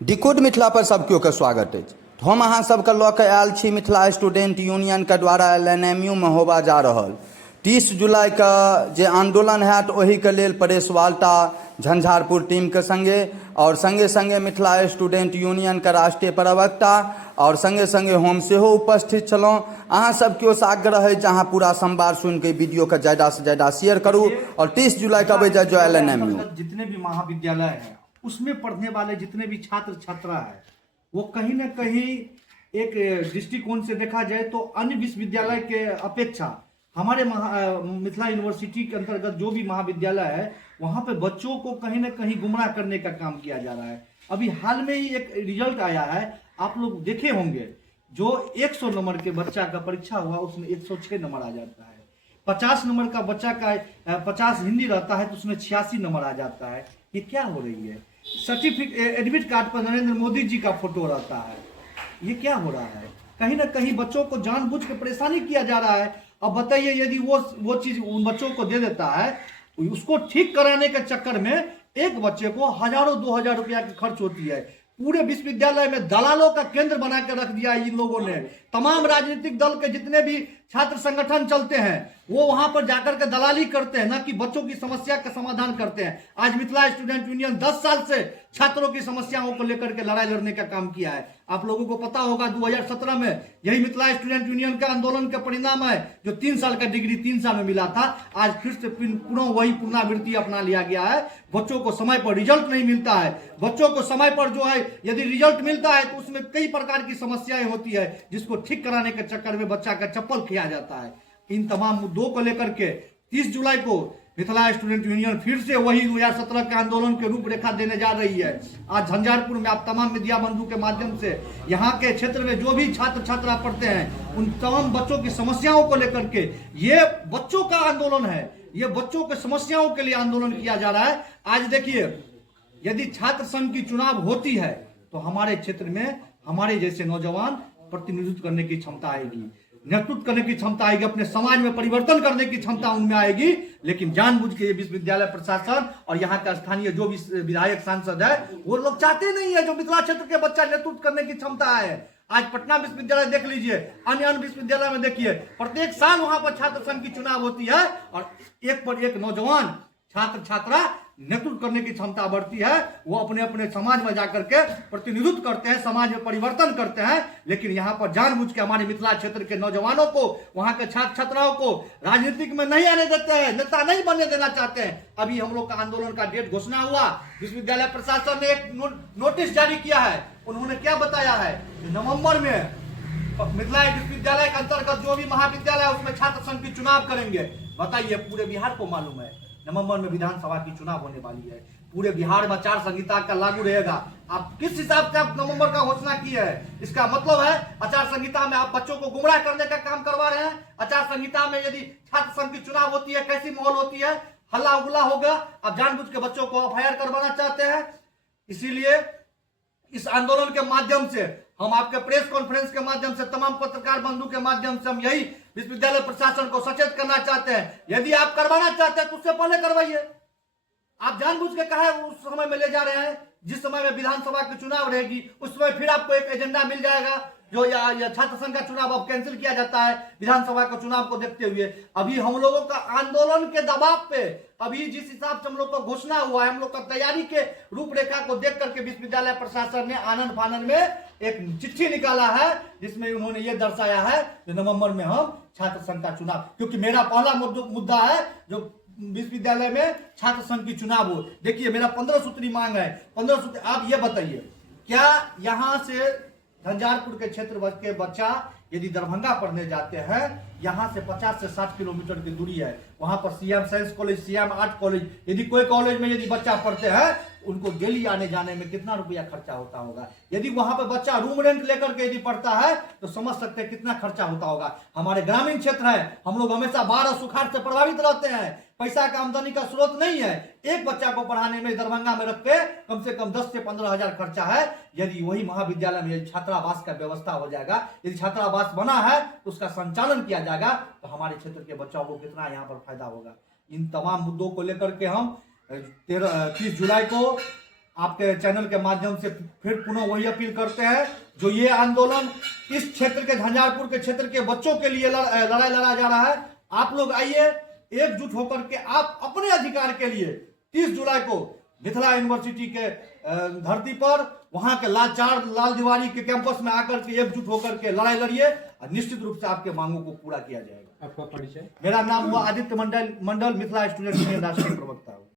Decode Mithila पर सब केओ के स्वागत अछि। हम अहाँ सबके लऽ कऽ आयल छी मिथिला स्टूडेंट यूनियन के द्वारा LNMU में होबा जा रहल 30 जुलाई के जे आंदोलन हैत ओही के लेल परेश वाल्टा झंझारपुर टीम के संगे और संगे संगे मिथिला स्टूडेंट यूनियन के राष्ट्रीय प्रवक्ता और संगे संगे हम सेहो उपस्थित छलहुँ। अहाँ सब केओ से आग्रह है अहाँ पूरा संवाद सुन के वीडियो के ज्यादा से ज्यादा शेयर करूँ और 30 जुलाई का बजे जो LNMU जितने भी महाविद्यालय हैं उसमें पढ़ने वाले जितने भी छात्र छात्रा है वो कहीं ना कहीं एक दृष्टिकोण से देखा जाए तो अन्य विश्वविद्यालय के अपेक्षा हमारे मिथिला यूनिवर्सिटी के अंतर्गत जो भी महाविद्यालय है वहां पे बच्चों को कहीं ना कहीं गुमराह करने का काम किया जा रहा है। अभी हाल में ही एक रिजल्ट आया है, आप लोग देखे होंगे, जो 100 नंबर के बच्चा का परीक्षा हुआ उसमें 106 नंबर आ जाता है। 50 नंबर का बच्चा का 50 हिंदी रहता है तो उसमें 86 नंबर आ जाता है। ये क्या हो रही है? सर्टिफिकेट एडमिट कार्ड पर नरेंद्र मोदी जी का फोटो रहता है। ये क्या हो रहा है? कहीं ना कहीं बच्चों को जानबूझ के परेशानी किया जा रहा है। अब बताइए, यदि वो चीज उन बच्चों को दे देता है, उसको ठीक कराने के चक्कर में एक बच्चे को हजारों 2000 रुपया की खर्च होती है। पूरे विश्वविद्यालय में दलालों का केंद्र बना के रख दिया है इन लोगों ने। तमाम राजनीतिक दल के जितने भी छात्र संगठन चलते हैं वो वहां पर जाकर के दलाली करते हैं, ना कि बच्चों की समस्या का समाधान करते हैं। आज मिथिला स्टूडेंट यूनियन 10 साल से छात्रों की समस्याओं को लेकर के लड़ाई लड़ने का काम किया है। आप लोगों को पता होगा 2017 में यही मिथिला स्टूडेंट यूनियन का आंदोलन का परिणाम है जो 3 साल का डिग्री 3 साल में मिला था, आज फिर से पुनः वही पुनरावृत्ति अपना लिया गया है। बच्चों को समय पर रिजल्ट नहीं मिलता है। बच्चों को समय पर जो है यदि रिजल्ट मिलता है तो उसमें कई प्रकार की समस्याएं होती है, जिसको ठीक कराने के चक्कर में बच्चा का चप्पल खिया जाता है। इन तमाम मुद्दों को लेकर के 30 जुलाई को मिथिला स्टूडेंट यूनियन फिर से वही 2017 के आंदोलन के रूपरेखा देने जा रही है। आज झंझारपुर में आप तमाम मीडिया बंधु के माध्यम से यहाँ के क्षेत्र में जो भी छात्र छात्रा पढ़ते हैं उन तमाम बच्चों की समस्याओं को लेकर के, ये बच्चों का आंदोलन है, ये बच्चों के समस्याओं के लिए आंदोलन किया जा रहा है। आज देखिए, यदि छात्र संघ की चुनाव होती है तो हमारे क्षेत्र में हमारे जैसे नौजवान प्रतिनिधित्व करने की क्षमता आएगी, नेतृत्व करने की क्षमता आएगी, अपने समाज में परिवर्तन करने की क्षमता उनमें आएगी। लेकिन जानबूझ के ये विश्वविद्यालय प्रशासन और यहाँ का स्थानीय जो भी विधायक सांसद है वो लोग चाहते नहीं है जो मिथिला क्षेत्र के बच्चा नेतृत्व करने की क्षमता है। आज पटना विश्वविद्यालय देख लीजिए, अन्य विश्वविद्यालय में देखिए, प्रत्येक साल वहां पर छात्र संघ की चुनाव होती है और एक पर एक नौजवान छात्र छात्रा नेतृत्व करने की क्षमता बढ़ती है। वो अपने अपने समाज में जाकर के प्रतिनिधित्व करते हैं, समाज में परिवर्तन करते हैं। लेकिन यहाँ पर जानबूझ के हमारे मिथिला क्षेत्र के नौजवानों को, वहां के छात्र छात्राओं को राजनीतिक में नहीं आने देते हैं, नेता नहीं बनने देना चाहते हैं। अभी हम लोग का आंदोलन का डेट घोषणा हुआ, विश्वविद्यालय प्रशासन ने एक नोटिस जारी किया है। उन्होंने क्या बताया है? नवंबर में मिथिला विश्वविद्यालय के अंतर्गत जो भी महाविद्यालय है उसमें छात्र संघ की चुनाव करेंगे। बताइए, पूरे बिहार को मालूम है नवंबर में विधानसभा की चुनाव होने वाली है। पूरे बिहार में आचार संहिता का लागू रहेगा। आप किस हिसाब से आप नवंबर का घोषणा की है? इसका मतलब है आचार संहिता में आप बच्चों को गुमराह करने का काम करवा रहे हैं। आचार संहिता में यदि छात्र संघ की चुनाव होती है, कैसी माहौल होती है? हल्ला उगला होगा। आप जानबूझ के बच्चों को FIR करवाना चाहते हैं। इसीलिए इस आंदोलन के माध्यम से हम आपके प्रेस कॉन्फ्रेंस के माध्यम से, तमाम पत्रकार बंधु के माध्यम से हम यही विश्वविद्यालय प्रशासन को सचेत करना चाहते हैं, यदि आप करवाना चाहते हैं तो उससे पहले करवाइए। आप जानबूझ के कहा उस समय में ले जा रहे हैं जिस समय में विधानसभा की चुनाव रहेगी, उस समय फिर आपको एक एजेंडा मिल जाएगा जो या छात्र संघ का चुनाव अब कैंसिल किया जाता है विधानसभा का चुनाव को देखते हुए। अभी हम लोगों का आंदोलन के दबाव पे, अभी जिस हिसाब से हम लोग का घोषणा हुआ है, हम लोग का तैयारी के रूपरेखा को देख करके विश्वविद्यालय प्रशासन ने आनंद फानंद में एक चिट्ठी निकाला है जिसमें उन्होंने ये दर्शाया है कि नवंबर में हम छात्र संघ का चुनाव, क्योंकि मेरा पहला मुद्दा है जो विश्वविद्यालय में छात्र संघ की चुनाव हो। देखिए, मेरा 15 सूत्री मांग है। 15 सूत्री, आप ये बताइए, क्या यहां से झंझारपुर के क्षेत्र के बच्चा यदि दरभंगा पढ़ने जाते हैं, यहां से 50 से 60 किलोमीटर की दूरी है, वहां पर CM science college, CM art college, यदि कोई कॉलेज में यदि बच्चा पढ़ते हैं, उनको डेली आने जाने में कितना रुपया खर्चा होता होगा? यदि वहां पर बच्चा रूम रेंट लेकर के यदि पढ़ता है तो समझ सकते हैं कितना खर्चा होता होगा। हमारे ग्रामीण क्षेत्र है, हम लोग हमेशा बाढ़ और सुखाड़ से प्रभावित रहते हैं, पैसा का आमदनी का स्रोत नहीं है। एक बच्चा को पढ़ाने में दरभंगा में रख के कम से कम 10 से 15 हजार खर्चा है। यदि वही महाविद्यालय में यदि छात्रावास का व्यवस्था हो जाएगा, यदि छात्रावास बना है तो उसका संचालन किया जाएगा तो हमारे क्षेत्र के बच्चों को कितना यहाँ पर फायदा होगा। इन तमाम मुद्दों को लेकर के हम 30 जुलाई को आपके चैनल के माध्यम से फिर पुनः वही अपील करते हैं, जो ये आंदोलन इस क्षेत्र के झंझारपुर के क्षेत्र के बच्चों के लिए लड़ाई लड़ा जा रहा है। आप लोग आइए, एकजुट होकर के आप अपने अधिकार के लिए 30 जुलाई को मिथिला यूनिवर्सिटी के धरती पर वहां के लाल दीवारी के कैंपस में आकर के एकजुट होकर के लड़ाई लड़िए और निश्चित रूप से आपके मांगों को पूरा किया जाएगा। आपका परिचय? मेरा नाम हुआ आदित्य मंडल, मिथिला स्टूडेंट यूनियन राष्ट्रीय प्रवक्ता हूँ।